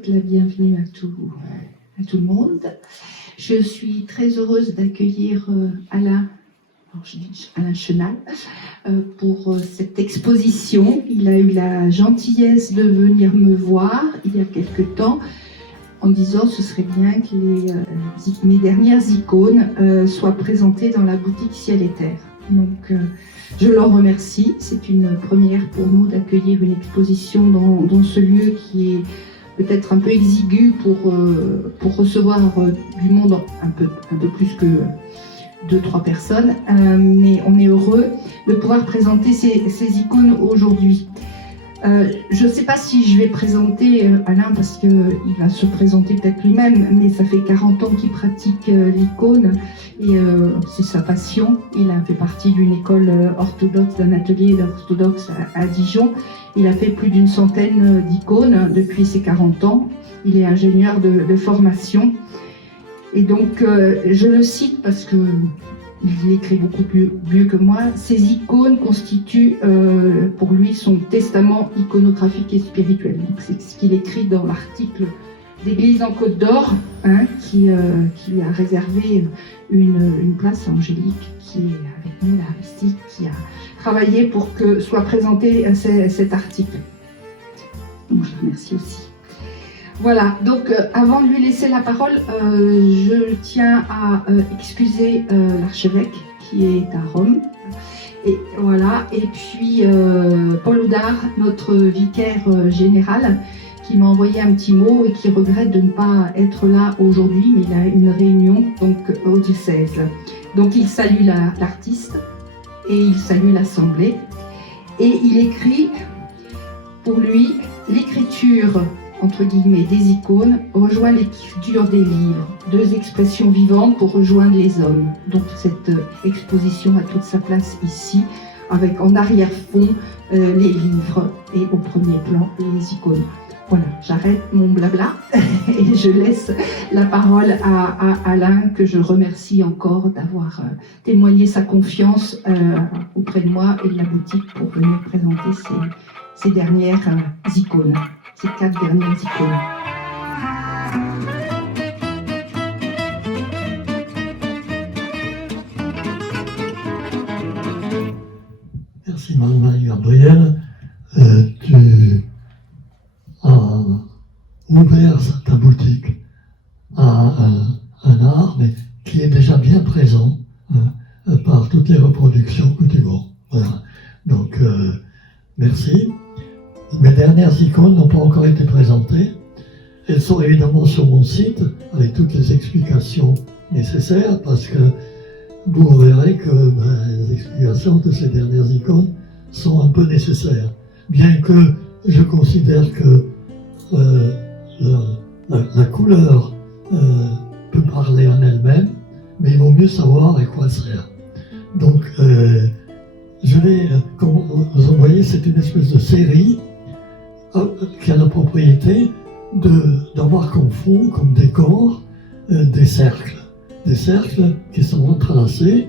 souhaite la bienvenue à tout le monde. Je suis très heureuse d'accueillir Alain Chenal pour cette exposition. Il a eu la gentillesse de venir me voir il y a quelque temps en disant ce serait bien que mes dernières icônes soient présentées dans la boutique Ciel et Terre. Donc je l'en remercie. C'est une première pour nous d'accueillir une exposition dans ce lieu qui est peut-être un peu exigu pour recevoir du monde un peu plus que 2-3 personnes, mais on est heureux de pouvoir présenter ces icônes aujourd'hui. Je ne sais pas si je vais présenter Alain parce qu'il va se présenter peut-être lui-même, mais ça fait 40 ans qu'il pratique l'icône et c'est sa passion. Il a fait partie d'une école orthodoxe, d'un atelier orthodoxe à Dijon. Il a fait plus d'une centaine d'icônes depuis ses 40 ans. Il est ingénieur de formation. Et donc, je le cite parce que il écrit beaucoup mieux que moi. Ces icônes constituent pour lui son testament iconographique et spirituel. Donc, c'est ce qu'il écrit dans l'article d'Église en Côte d'Or, qui lui a réservé une place à Angélique, qui est avec nous, la Aristide, qui a travaillé pour que soit présenté cet article. Donc, je remercie aussi. Voilà, donc avant de lui laisser la parole, je tiens à excuser l'archevêque qui est à Rome. Et voilà, et puis Paul Houdard, notre vicaire général, qui m'a envoyé un petit mot et qui regrette de ne pas être là aujourd'hui, mais il a une réunion donc au diocèse. Donc il salue l'artiste et il salue l'assemblée. Et il écrit, pour lui, l'écriture entre guillemets, des icônes, rejoint l'écriture des livres, deux expressions vivantes pour rejoindre les hommes. Donc cette exposition a toute sa place ici, avec en arrière-fond les livres et au premier plan les icônes. Voilà, j'arrête mon blabla et je laisse la parole à Alain, que je remercie encore d'avoir témoigné sa confiance auprès de moi et de la boutique pour venir présenter ces dernières icônes. Ces 4 dernières icônes. Merci Marie-Gabrielle. Tu as ouvert ta boutique à un art, mais qui est déjà bien présent par toutes les reproductions que tu vends. Voilà. Donc, merci. Mes dernières icônes n'ont pas encore été présentées. Elles sont évidemment sur mon site avec toutes les explications nécessaires parce que vous verrez que les explications de ces dernières icônes sont un peu nécessaires. Bien que je considère que la couleur peut parler en elle-même, mais il vaut mieux savoir à quoi elle sert. Donc, comme vous voyez, c'est une espèce de série qui a la propriété d'avoir comme fond, comme décor, des cercles qui sont entrelacés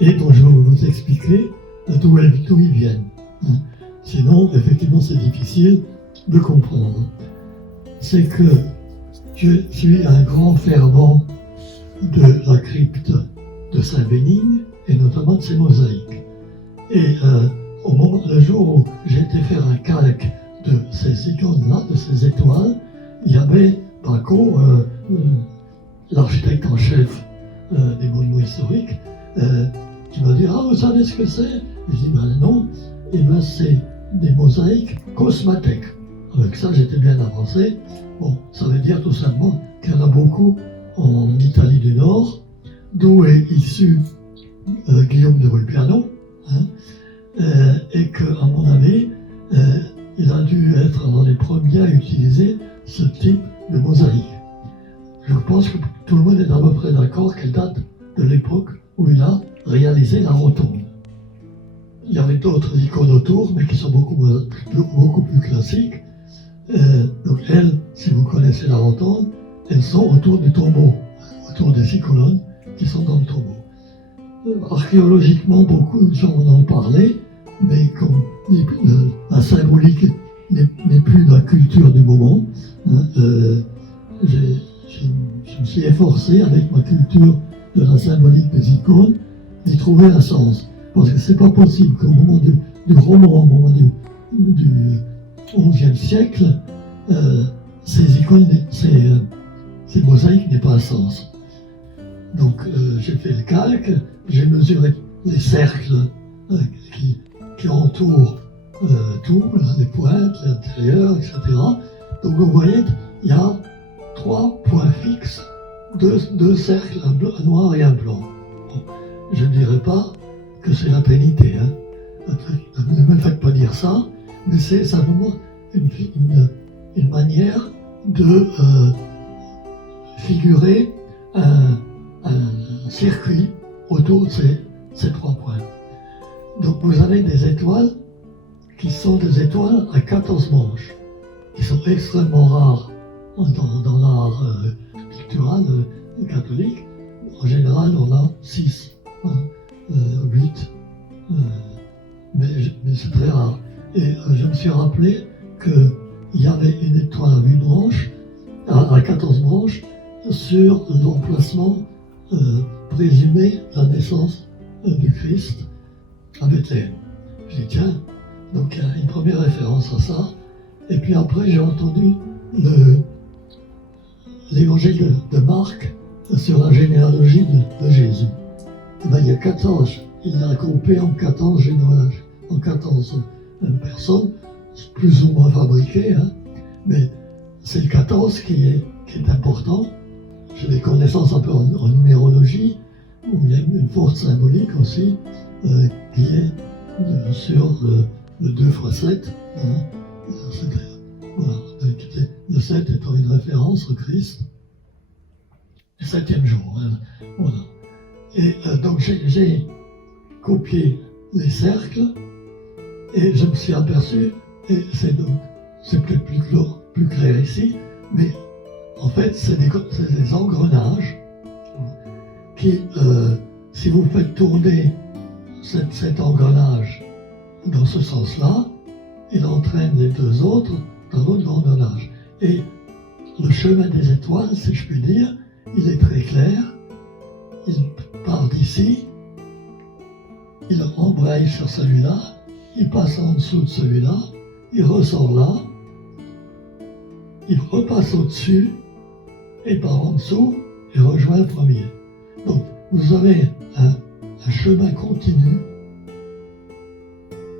et dont je vais vous expliquer d'où ils viennent. Sinon, effectivement, c'est difficile de comprendre. C'est que je suis un grand fervent de la crypte de Saint-Bénigne et notamment de ses mosaïques. Et le jour où j'ai été faire un calque de ces icônes-là, de ces étoiles, il y avait Paco, l'architecte en chef des monuments historiques, qui m'a dit « Ah, vous savez ce que c'est ?» Je dis « Ben non, c'est des mosaïques cosmatèques. » Avec ça, j'étais bien avancé. Bon, ça veut dire tout simplement qu'il y en a beaucoup en Italie du Nord, d'où est issu Guillaume de Volpiano, et qu'à mon avis, il a dû être dans les premiers à utiliser ce type de mosaïque. Je pense que tout le monde est à peu près d'accord qu'elle date de l'époque où il a réalisé la rotonde. Il y avait d'autres icônes autour, mais qui sont beaucoup plus classiques. Donc elles, si vous connaissez la rotonde, elles sont autour du tombeau, autour des 6 colonnes qui sont dans le tombeau. Archéologiquement, beaucoup de gens en ont parlé, mais comme la symbolique n'est plus la culture du moment. Hein. Je me suis efforcé, avec ma culture de la symbolique des icônes, d'y trouver un sens. Parce que c'est pas possible qu'au moment du roman, au moment du XIe siècle, ces icônes, ces mosaïques n'aient pas un sens. Donc j'ai fait le calque, j'ai mesuré les cercles qui entourent tout, là, les pointes, l'intérieur, etc. Donc vous voyez, il y a 3 points fixes, deux cercles, un noir et un blanc. Bon, je ne dirais pas que c'est la Trinité, hein. Ne me faites pas dire ça, mais c'est simplement une manière de figurer un circuit autour de ces 3 points. Donc vous avez des étoiles qui sont des étoiles à 14 manches, qui sont extrêmement rares dans l'art pictural catholique. En général, on a 6, 8, mais c'est très rare. Et je me suis rappelé qu'il y avait une étoile à 8 branches, à 14 branches, sur l'emplacement présumé de la naissance du Christ à Bethléem. Je dis tiens, donc il y a une première référence à ça. Et puis après, j'ai entendu l'évangile de Marc sur la généalogie de Jésus. Et ben, il y a 14, il l'a groupé en 14 généalogies, en 14 personnes, plus ou moins fabriquées, hein, mais c'est le 14 qui est important. J'ai des connaissances un peu en numérologie, où il y a une forte symbolique aussi, qui est sur le 2 x 7. Hein, voilà, le 7 étant une référence au Christ, le 7e jour. Hein, voilà. Et donc j'ai copié les cercles et je me suis aperçu, et c'est peut-être plus clair ici, mais en fait c'est des engrenages qui, si vous faites tourner cet engrenage dans ce sens-là, il entraîne les 2 autres dans l'autre engrenage. Et le chemin des étoiles, si je puis dire, il est très clair. Il part d'ici, il embraye sur celui-là, il passe en dessous de celui-là, il ressort là, il repasse au-dessus, et part en dessous, et rejoint le premier. Donc, vous avez un chemin continu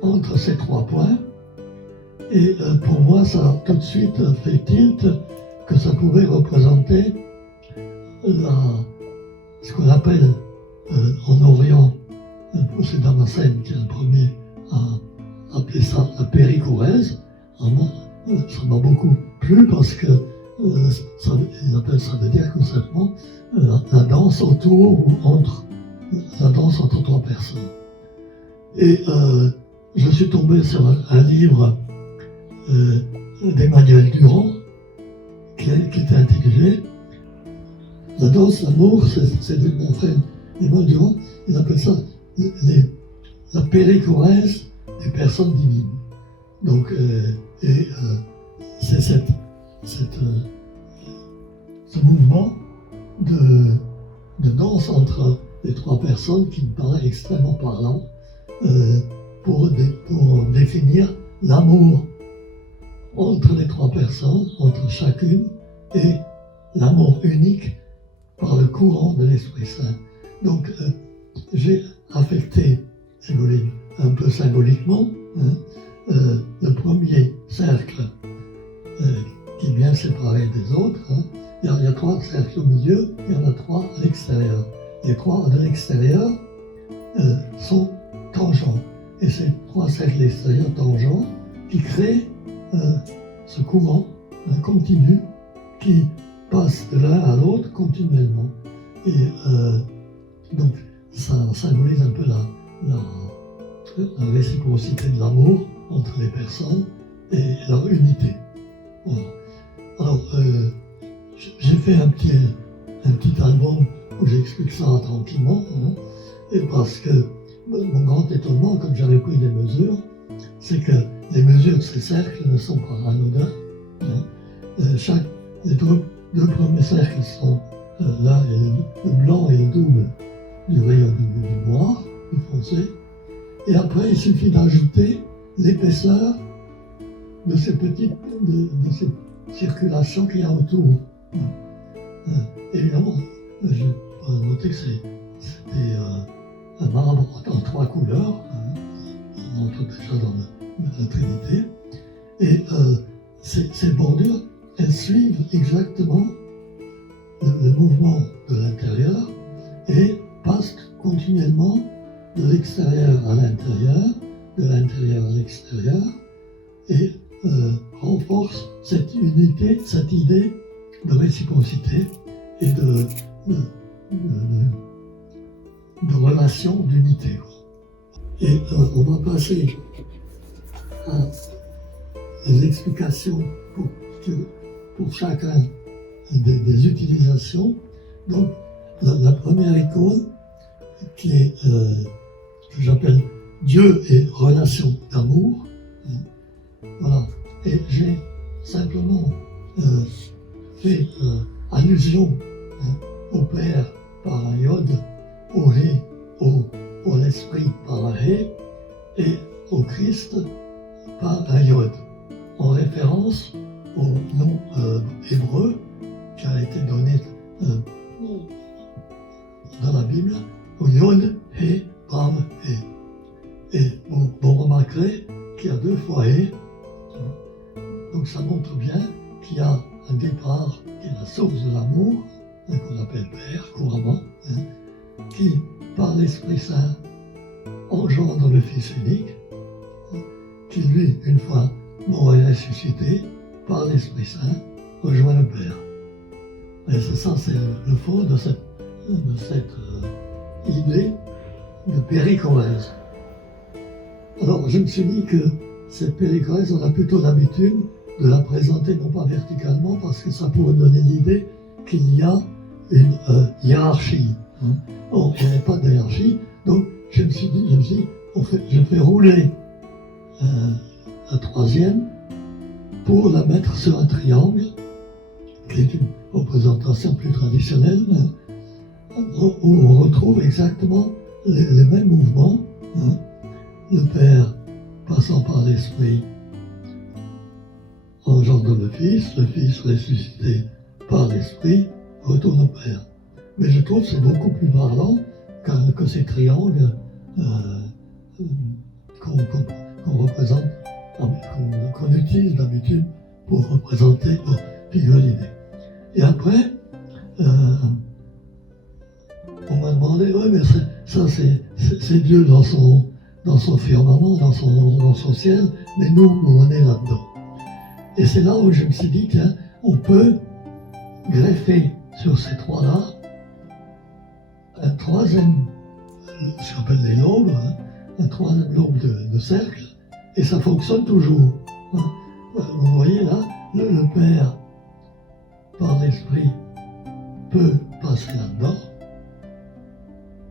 entre ces 3 points, et pour moi, ça a tout de suite fait tilt que ça pouvait représenter ce qu'on appelle en Orient, c'est Damascène qui est le premier à appeler ça la péricourèse. Ça m'a beaucoup plu parce que ils appellent ça de dire concrètement la danse autour ou la danse entre 3 personnes. Et je suis tombé sur un livre d'Emmanuel Durand qui était intitulé La danse, l'amour, c'est mon frère Emmanuel Durand, il appelle ça la péricourèse des personnes divines. Donc, c'est ce mouvement de danse entre les 3 personnes qui me paraît extrêmement parlant pour définir l'amour entre les 3 personnes, entre chacune, et l'amour unique par le courant de l'Esprit Saint. Donc, j'ai affecté, si vous voulez, un peu symboliquement, le premier cercle qui est bien séparé des autres. Hein. Il y a 3 cercles au milieu, il y en a 3 à l'extérieur. Les 3 de l'extérieur sont tangents. Et ces 3 cercles extérieurs tangents qui créent ce courant continu qui passe de l'un à l'autre continuellement. Et donc ça symbolise un peu la réciprocité de l'amour entre les personnes et leur unité. Voilà. Alors, j'ai fait un petit album où j'explique ça tranquillement, hein, et parce que mon grand étonnement, comme j'avais pris des mesures, c'est qu'il les mesures de ces cercles ne sont pas anodins. Hein. Les deux premiers cercles sont là, le blanc et le double du rayon du noir, du foncé. Et après, il suffit d'ajouter l'épaisseur de ces petites ces circulations qu'il y a autour. Évidemment, je peux noter que c'était un marbre en 3 couleurs. On entre déjà dans la Trinité. Et ces bordures, elles suivent exactement le mouvement de l'intérieur et passent continuellement de l'extérieur à l'intérieur, de l'intérieur à l'extérieur, et renforcent cette unité, cette idée de réciprocité et de relation d'unité. Et on va passer à des explications pour chacun des utilisations. Donc, la première icône, qui est, que j'appelle Dieu et relation d'amour. Voilà. Et j'ai simplement fait allusion au Père par un Yod, au Hé, au l'Esprit par un Hé, et au Christ par un Yod, en référence au nom hébreu qui a été donné dans la Bible, au Yod, Hé, Vav, Hé. Et vous remarquerez qu'il y a 2 fois Hé, donc ça montre bien qu'il y a un départ qui est la source de l'amour, qu'on appelle Père couramment, qui, par l'Esprit Saint, engendre le Fils unique, qui lui, une fois mort et ressuscité, par l'Esprit Saint, rejoint le Père. Et c'est ça, c'est le fond de cette idée de péricorèse. Alors, je me suis dit que cette péricorèse, on a plutôt l'habitude de la présenter non pas verticalement, parce que ça pourrait donner l'idée qu'il y a une hiérarchie. Or, il n'y a pas de hiérarchie, donc je me suis dit, je fais rouler la troisième pour la mettre sur un triangle, qui est une représentation plus traditionnelle, où on retrouve exactement les mêmes mouvements. Le Père passant par l'Esprit engendre le Fils ressuscité par l'Esprit retourne au Père. Mais je trouve que c'est beaucoup plus parlant que ces triangles qu'on représente, qu'on utilise d'habitude pour représenter, pour figurer l'idée. Et après, on m'a demandé, oui, mais ça c'est Dieu dans son firmament, dans son ciel, mais nous, on est là-dedans. Et c'est là où je me suis dit, tiens, on peut greffer sur ces 3-là un troisième, ce qu'on appelle les lobes, un troisième lobe de cercle, et ça fonctionne toujours. Vous voyez là, le Père, par l'Esprit, peut passer là-dedans,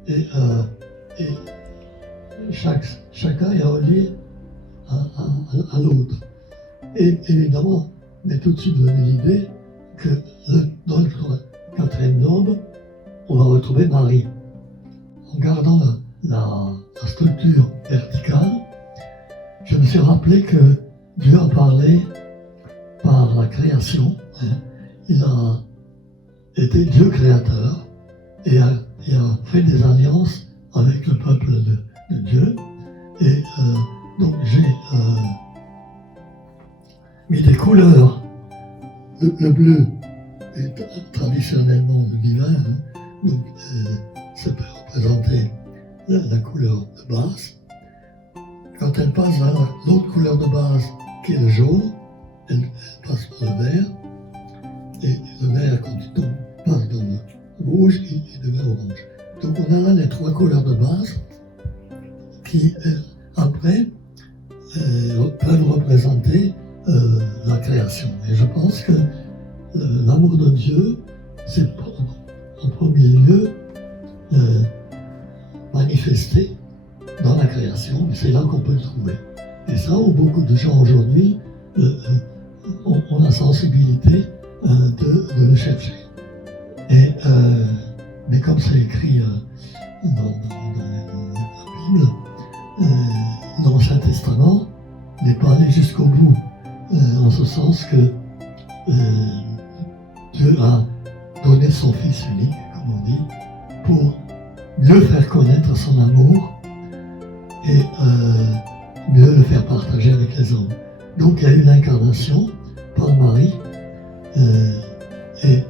et chacun est relié à l'autre. Et évidemment, m'est tout de suite venue l'idée que dans le 4e lobe, on va retrouver Marie. En gardant la structure verticale, je me suis rappelé que Dieu a parlé par la création. Il a été Dieu créateur et a fait des alliances avec le peuple de Dieu. Et donc j'ai mis des couleurs. Le bleu est traditionnellement le divin, donc ça peut représenter la couleur de base. Quand elle passe vers l'autre couleur de base, qui est le jaune, elle passe par le vert, et le vert, quand il tombe, passe dans le rouge, il devient orange. Donc on a là les 3 couleurs de base qui, après, peuvent représenter la création. Et je pense que l'amour de Dieu, c'est en premier lieu manifesté dans la création, et c'est là qu'on peut le trouver. Et ça, où beaucoup de gens aujourd'hui ont la sensibilité de le chercher. Mais comme c'est écrit dans la Bible, l'Ancien Testament n'est pas allé jusqu'au bout, en ce sens que Dieu a donné son Fils unique, comme on dit, pour mieux faire connaître son amour et mieux le faire partager avec les hommes. Donc il y a eu l'incarnation par Marie, et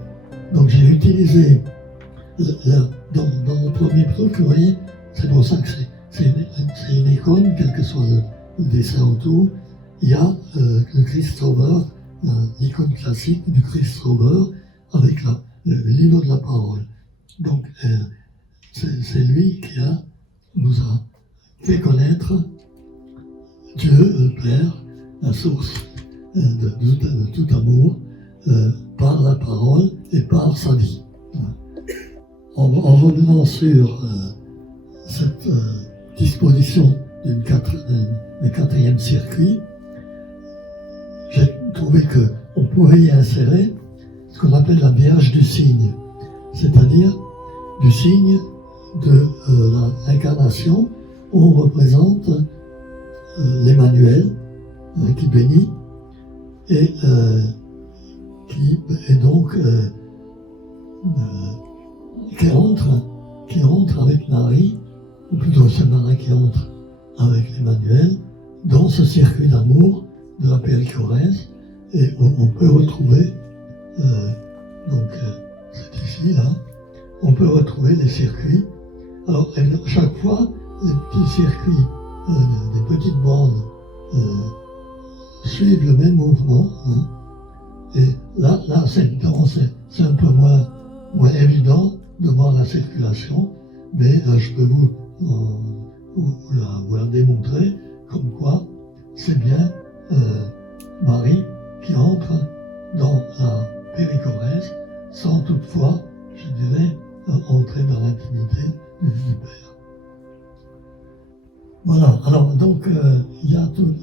donc j'ai utilisé dans le premier truc, vous voyez, c'est pour ça que c'est une icône, quel que soit le dessin autour, il y a le Christ Sauveur, l'icône classique du Christ Sauveur avec le livre de la parole. Donc c'est lui qui nous a fait connaître Dieu, le Père, la source de tout amour, par la parole et par sa vie. En revenant sur cette disposition du quatrième circuit, j'ai trouvé qu'on pouvait y insérer ce qu'on appelle la Vierge du Cygne, c'est-à-dire du signe de l'incarnation où on représente l'Emmanuel qui bénit et qui est donc qui entre avec Marie, ou plutôt c'est Marie qui entre avec l'Emmanuel dans ce circuit d'amour de la périchorèse, et on peut retrouver c'est ici là, on peut retrouver les circuits. Alors chaque fois les petits circuits, des petites bandes suivent le même mouvement, hein. Et là c'est un peu moins évident de voir la circulation, mais je peux vous la démontrer, comme quoi c'est bien Marie qui entre dans la périchorèse sans toutefois, je dirais, entrer dans l'intimité du Père. Voilà, alors donc il y a toute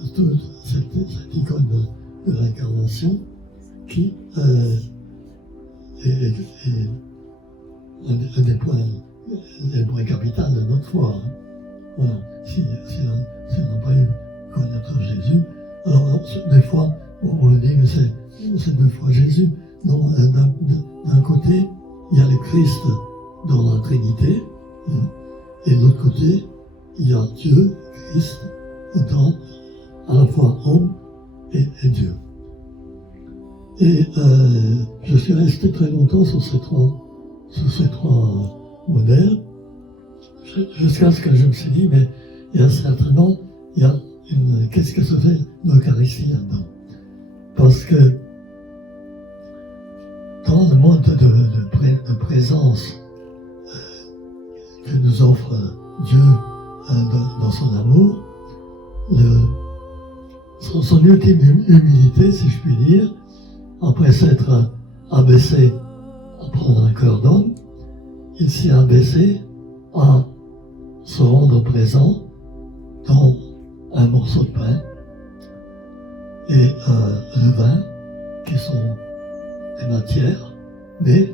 cette icône de l'incarnation qui est un des points capitaux de notre foi. Hein. Voilà. Si on n'a pas eu connaître Jésus, alors des fois on le dit, mais c'est deux fois Jésus. Non, d'un côté, il y a le Christ dans la Trinité, hein, et de l'autre côté, il y a Dieu, Christ, dans à la fois homme et Dieu. Et je suis resté très longtemps sur ces trois modèles, jusqu'à ce que je me suis dit, mais il y a certainement, qu'est-ce que ça fait l'Eucharistie là-dedans? Parce que dans le monde de présence que nous offre Dieu dans son amour, son ultime humilité, si je puis dire, après s'être abaissé à prendre un cœur d'homme, il s'est abaissé à se rendre présent dans un morceau de pain et le vin, qui sont des matières, mais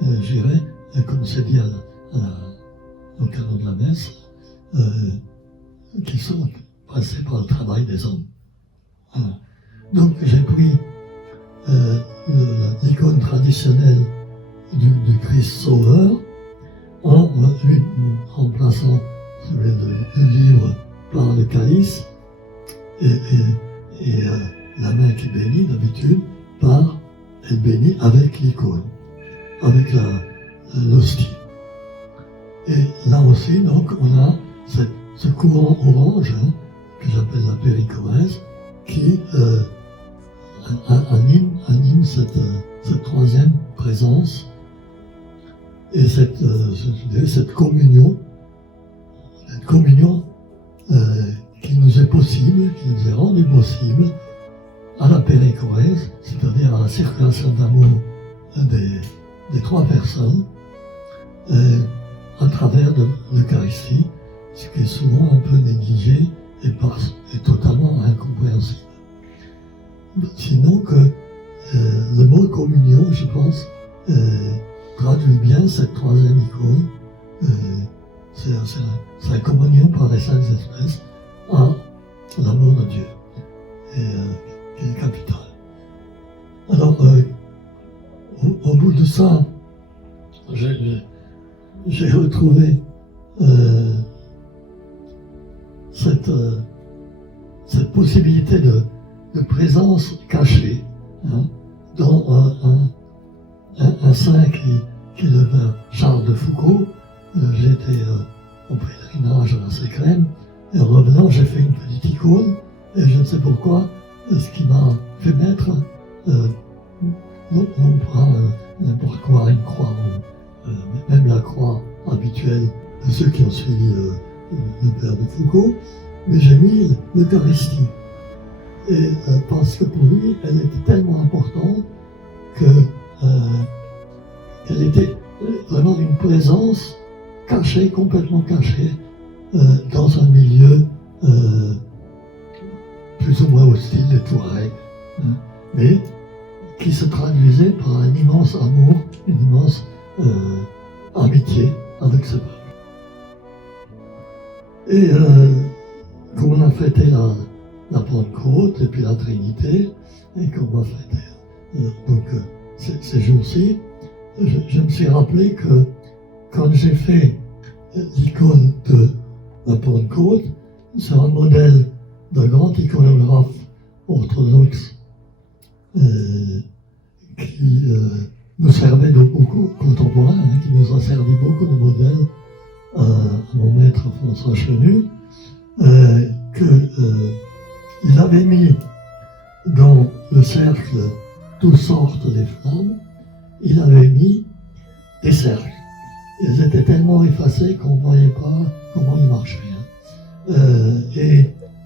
je dirais, comme c'est dit au canon de la messe, qui sont passés par le travail des hommes. Voilà. Donc j'ai pris l'icône traditionnelle du Christ Sauveur en remplaçant le livre par le calice et la main qui bénit d'habitude elle bénit avec l'icône, avec l'hostie. Et là aussi, donc, on a ce courant orange, hein, que j'appelle la périchorèse, qui anime cette troisième présence et cette communion qui nous est possible, qui nous est rendue possible à la périchorèse, c'est-à-dire à la circulation d'amour des trois personnes, à travers de l'Eucharistie, ce qui est souvent un peu négligé et totalement communion, je pense, traduit bien cette troisième icône. C'est la communion par les saintes espèces à l'amour de Dieu, qui est capital. Alors, au bout de ça, j'ai retrouvé cette possibilité de présence cachée, hein, dans un saint qui devint Charles de Foucauld. J'étais au pèlerinage à la Sécrème, et en revenant, j'ai fait une petite icône, et je ne sais pourquoi, ce qui m'a fait mettre, non pas n'importe quoi, une croix, même la croix habituelle de ceux qui ont suivi le père de Foucauld, mais j'ai mis l'Eucharistie. Et parce que pour lui, elle était tellement importante qu'elle était vraiment une présence cachée, complètement cachée, dans un milieu plus ou moins hostile des Touaregs, hein, mais qui se traduisait par un immense amour, une immense amitié avec ce peuple. Et comme on a fêté la Pentecôte et puis la Trinité, et qu'on va fêter ces jours-ci, je me suis rappelé que quand j'ai fait l'icône de la Pentecôte, c'est un modèle d'un grand iconographe orthodoxe qui nous servait de beaucoup, contemporain, hein, qui nous a servi beaucoup de modèle à mon maître François Chenu, qu'il avait mis dans le cercle d'où sortent les flammes, il avait mis des cercles. Ils étaient tellement effacés qu'on ne voyait pas comment ils marchaient. Hein.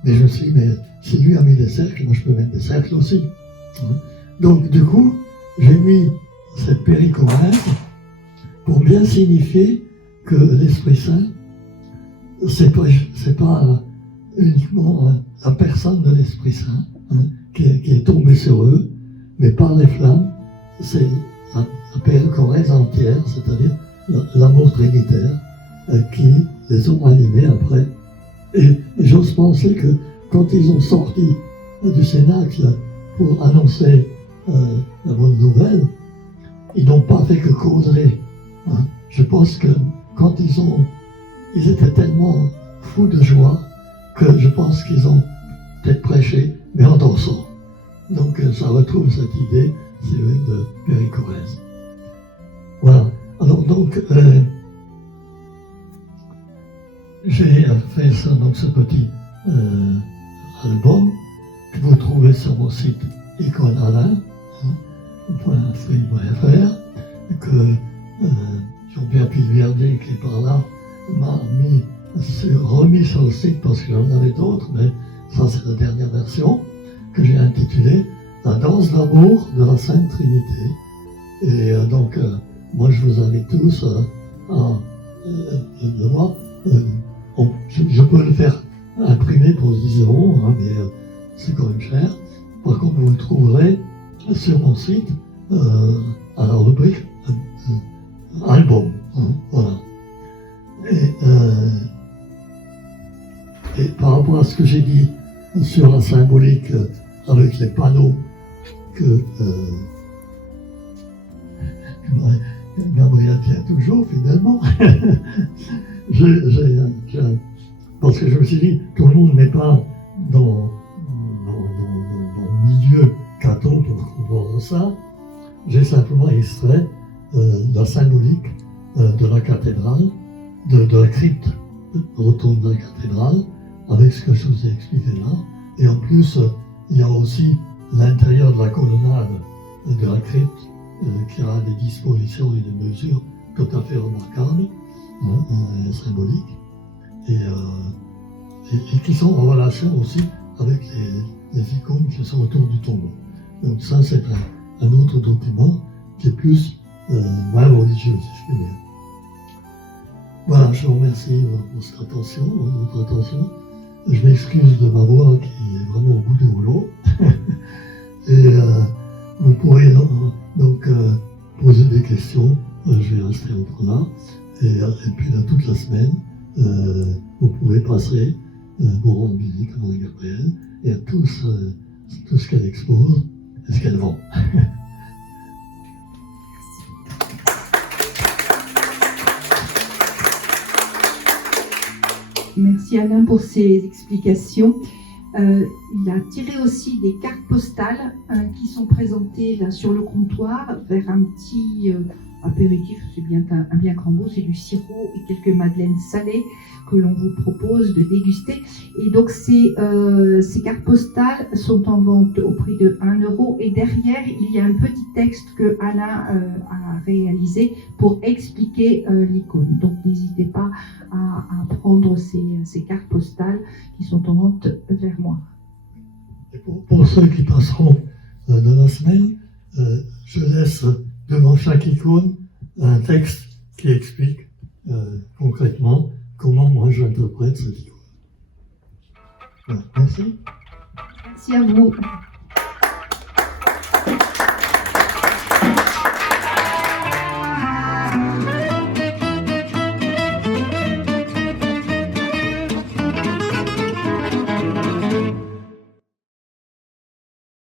Mais je me suis dit, mais si lui a mis des cercles, moi je peux mettre des cercles aussi. Hein. Donc du coup, j'ai mis cette péricorèse pour bien signifier que l'Esprit Saint, c'est pas uniquement la personne de l'Esprit Saint, hein, qui est tombée sur eux, mais par les flammes, c'est la péricorèse entière, c'est-à-dire l'amour trinitaire, qui les ont animés après. Et j'ose penser que quand ils ont sorti du Cénacle pour annoncer la bonne nouvelle, ils n'ont pas fait que causer. Hein. Je pense que quand ils étaient tellement fous de joie que je pense qu'ils ont peut-être prêché, mais en dansant. Donc ça retrouve cette idée, c'est vrai, de péricorèse. Voilà. Alors donc, j'ai fait ça, donc ce petit album que vous trouvez sur mon site iconealain.free.fr, que Jean-Pierre Pilverdet, qui est par là, m'a remis sur le site parce que j'en avais d'autres, mais ça c'est la dernière version, que j'ai intitulée « La danse d'amour de la Sainte Trinité ». Et donc, moi je vous invite tous à le voir. Je peux le faire imprimer pour 10 €, hein, mais c'est quand même cher. Par contre, vous le trouverez sur mon site à la rubrique album. Hein, voilà. Et par rapport à ce que j'ai dit sur la symbolique avec les panneaux que Gabriel tient toujours finalement, parce que je me suis dit, tout le monde n'est pas dans le milieu catho pour comprendre ça. J'ai simplement extrait la symbolique de la cathédrale, de la crypte autour de la cathédrale, avec ce que je vous ai expliqué là. Et en plus, il y a aussi l'intérieur de la colonnade de la crypte qui a des dispositions et des mesures tout à fait remarquables, hein, symboliques, et qui sont en relation aussi avec les icônes qui sont autour du tombeau. Donc ça, c'est un autre document qui est plus moins religieux, si je puis dire. Voilà, je vous remercie pour votre attention. Je m'excuse de ma voix qui est vraiment au bout du rouleau. Et vous pourrez Donc, posez des questions, je vais rester encore là. Et puis là, toute la semaine, vous pouvez passer vous rendre visite à Marie-Gabrielle et à tout ce qu'elle expose et ce qu'elle vend. Merci Alain pour ces explications. Il a tiré aussi des cartes postales qui sont présentées là sur le comptoir vers un petit apéritif, c'est bien un bien grand mot, c'est du sirop et quelques madeleines salées que l'on vous propose de déguster. Et donc ces cartes postales sont en vente au prix de 1 € et derrière il y a un petit texte que Alain a réalisé pour expliquer l'icône. Donc n'hésitez pas à prendre ces cartes postales qui sont en vente vers moi. Et pour ceux qui passeront dans la semaine, je laisse devant chaque icône un texte qui explique concrètement comment moi j'interprète cette icône. Voilà. Merci. Merci à vous.